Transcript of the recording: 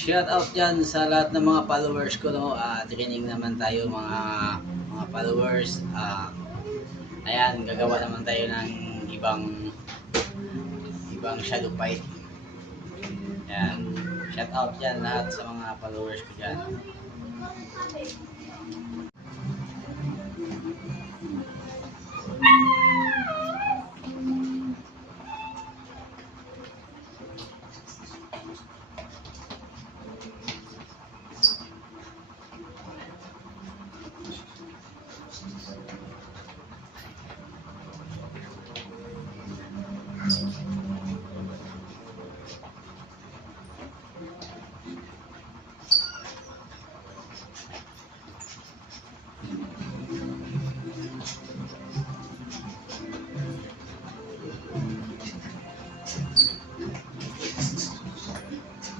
Shout out dyan sa lahat ng mga followers ko, no. Training naman tayo mga followers. Ayan, gagawa naman tayo ng ibang shadow fight. Ayan. Shout out dyan lahat sa mga followers ko dyan.